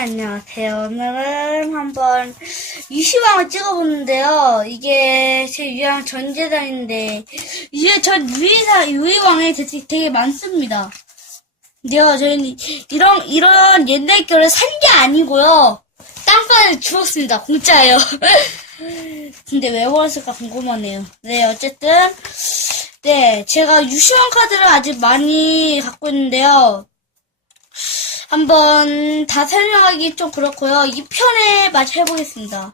안녕하세요. 오늘은 한번 유시방을 찍어보는데요. 이게 제 유형 전재단인데, 이게 전 유희사, 유희왕에 되게, 되게 많습니다. 근데요, 저희는 이런, 이런 옛날 거를 산게 아니고요. 땅판을 주웠습니다. 공짜예요. 근데 왜 버렸을까 궁금하네요. 네, 어쨌든, 네, 제가 유시왕 카드를 아직 많이 갖고 있는데요. 한번 다 설명하기 좀 그렇고요. 2편에 마저 해보겠습니다.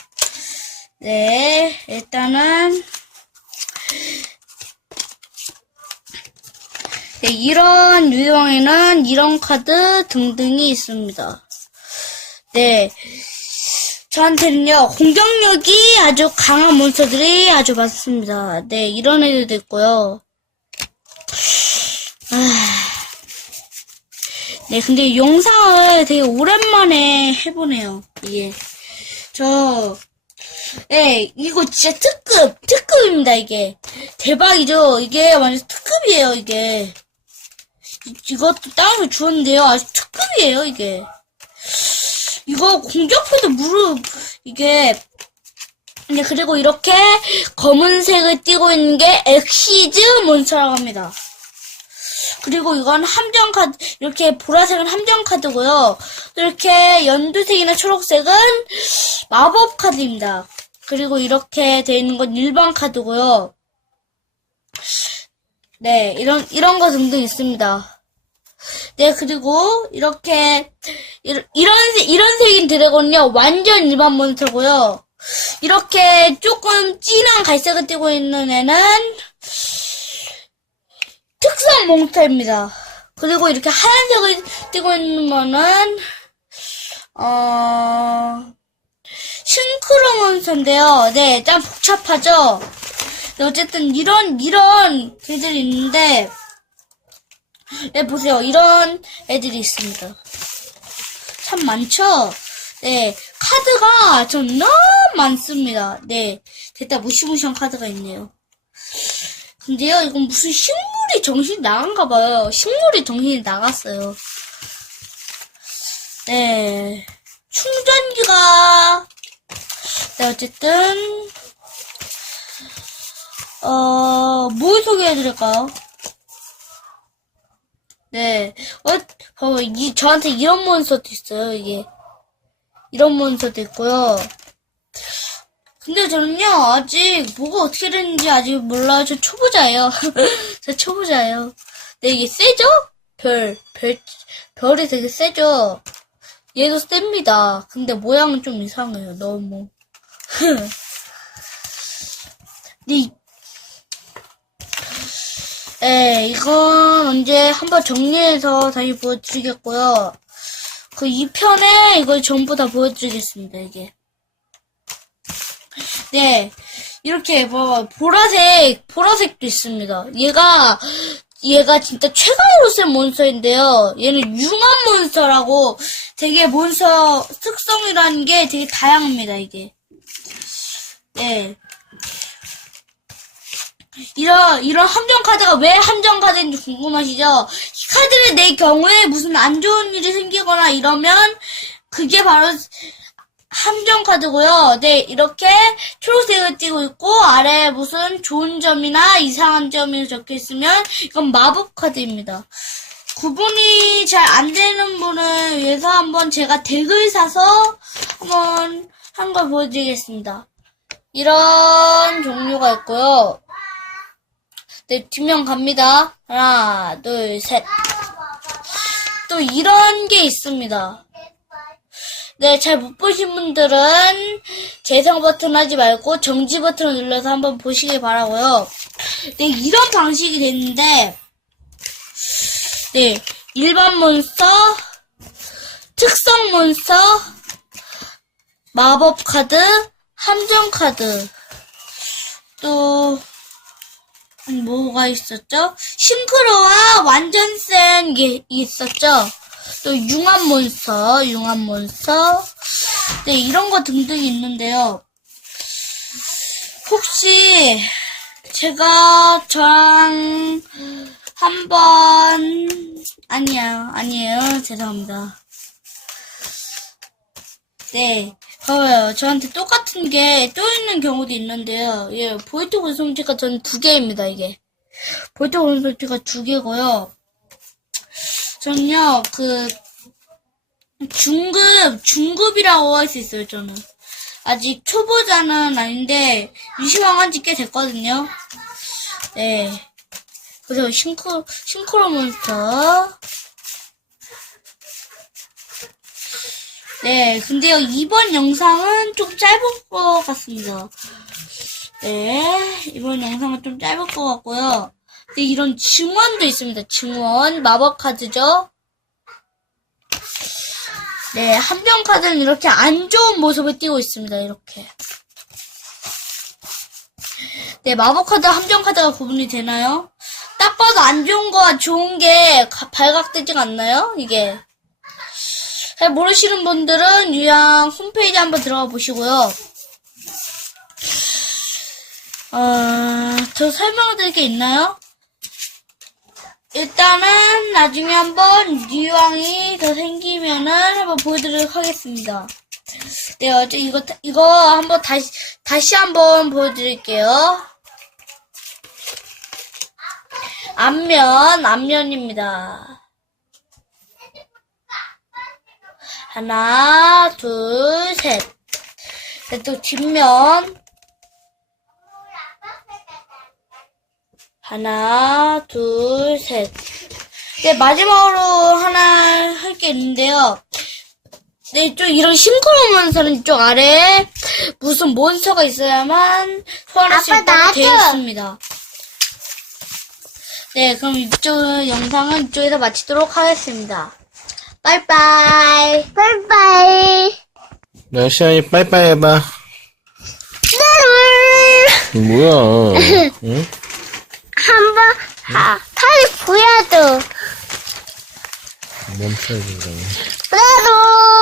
네, 일단은 네, 이런 유형에는 이런 카드 등등이 있습니다. 네, 저한테는요 공격력이 아주 강한 몬스터들이 아주 많습니다. 네, 이런 애들도 있고요. 네, 근데 영상을 되게 오랜만에 해보네요. 이게. 저, 네, 이거 진짜 특급, 특급입니다, 이게. 대박이죠? 이게 완전 특급이에요, 이게. 이, 이것도 땅을 주었는데요. 아주 특급이에요, 이게. 이거 공격해도 무릎, 이게, 네, 그리고 이렇게 검은색을 띠고 있는 게 엑시즈 몬스터라고 합니다. 그리고 이건 함정 카드, 이렇게 보라색은 함정 카드고요. 이렇게 연두색이나 초록색은 마법 카드입니다. 그리고 이렇게 되어 있는 건 일반 카드고요. 네, 이런, 이런 거 등등 있습니다. 네, 그리고 이렇게, 이런, 이런, 색인 드래곤요, 완전 일반 몬스터고요. 이렇게 조금 진한 갈색을 띠고 있는 애는 특성 몬스터입니다. 그리고 이렇게 하얀색을 띠고 있는 거는 어 싱크로 몬스터인데요. 네, 좀 복잡하죠. 네, 어쨌든 이런 이런 애들이 있는데 네 보세요. 이런 애들이 있습니다. 참 많죠? 네, 카드가 전 너무 많습니다. 네, 됐다 무시무시한 카드가 있네요. 근데요, 이건 무슨 식물이 정신이 나간가 봐요. 식물이 정신이 나갔어요. 네. 충전기가, 네, 어쨌든, 어, 뭘 소개해드릴까요? 네. 어, 봐봐, 이, 저한테 이런 몬스터도 있어요, 이게. 이런 몬스터도 있고요. 근데 저는요, 아직 뭐가 어떻게 되는지 아직 몰라요. 저 초보자예요. 저 초보자예요. 근데 이게 세죠? 별, 별, 별이 되게 세죠? 얘도 셉니다. 근데 모양은 좀 이상해요. 너무. 근데 이- 에, 이건 언제 한번 정리해서 다시 보여드리겠고요. 그 2편에 이걸 전부 다 보여드리겠습니다, 이게. 네. 이렇게 봐봐. 보라색, 보라색도 있습니다. 얘가, 얘가 진짜 최강으로 센 몬스터인데요. 얘는 융합 몬스터라고 되게 몬스터 특성이라는 게 되게 다양합니다, 이게. 네. 이런, 이런 함정 카드가 왜 함정 카드인지 궁금하시죠? 이 카드를 내 경우에 무슨 안 좋은 일이 생기거나 이러면 그게 바로 함정 카드고요. 네, 이렇게 초록색을 띄고 있고 아래에 무슨 좋은 점이나 이상한 점이 적혀 있으면 이건 마법 카드입니다. 구분이 잘 안 되는 분을 위해서 한번 제가 덱을 사서 한번 한 걸 보여드리겠습니다. 이런 종류가 있고요. 네, 뒷면 갑니다. 하나, 둘, 셋. 또 이런 게 있습니다. 네, 잘 못 보신 분들은 재생 버튼 하지 말고 정지 버튼을 눌러서 한번 보시길 바라고요. 네, 이런 방식이 됐는데 네, 일반 몬스터, 특성 몬스터, 마법 카드, 함정 카드, 또 음, 뭐가 있었죠? 싱크로와 완전 센게 있었죠? 또 융합 몬스터, 융합 몬스터, 네 이런 거 등등이 있는데요. 혹시 제가 저랑 한번 아니야 아니에요 죄송합니다. 네. 봐봐요. 저한테 똑같은 게 또 있는 경우도 있는데요. 예, 보이트 원소지가 전두 개입니다, 이게. 보이트 원소지가 두 개고요. 저는요, 그, 중급, 중급이라고 할 수 있어요, 저는. 아직 초보자는 아닌데, 유시왕 한 지 꽤 됐거든요. 네. 그래서 싱크, 싱크로 몬스터. 네, 근데요, 이번 영상은 좀 짧은 것 같습니다. 네, 이번 영상은 좀 짧을 것 같고요. 근데 이런 증원도 있습니다. 증원, 마법 카드죠. 네, 함정 카드는 이렇게 안 좋은 모습을 띄고 있습니다. 이렇게. 네, 마법 카드, 함정 카드가 구분이 되나요? 딱 봐도 안 좋은 거와 좋은 게 가- 발각되지가 않나요? 이게. 잘 모르시는 분들은 유양 홈페이지 한번 들어가 보시고요. 어, 저 설명을 드릴 게 있나요? 일단은 나중에 한번 유황이 더 생기면은 한번 보여드리도록 하겠습니다. 네, 어제 이거, 이거 한번 다시, 다시 한번 보여드릴게요. 앞면, 앞면입니다. 하나, 둘, 셋. 네, 또 뒷면. 하나, 둘, 셋. 네, 마지막으로 하나 할 게 있는데요. 네, 좀 이런 싱크로먼서는 이쪽 아래에 무슨 몬스터가 있어야만 소환할 수 있다고. 되어 있습니다. 네, 그럼 이쪽 영상은 이쪽에서 마치도록 하겠습니다. 빠이빠이. 빠이빠이. 야, 시안이 빠이빠이 해봐. 네. 뭐야. 응? 한번 아, 팔이 보여줘. 멈춰야지, 그럼. 네.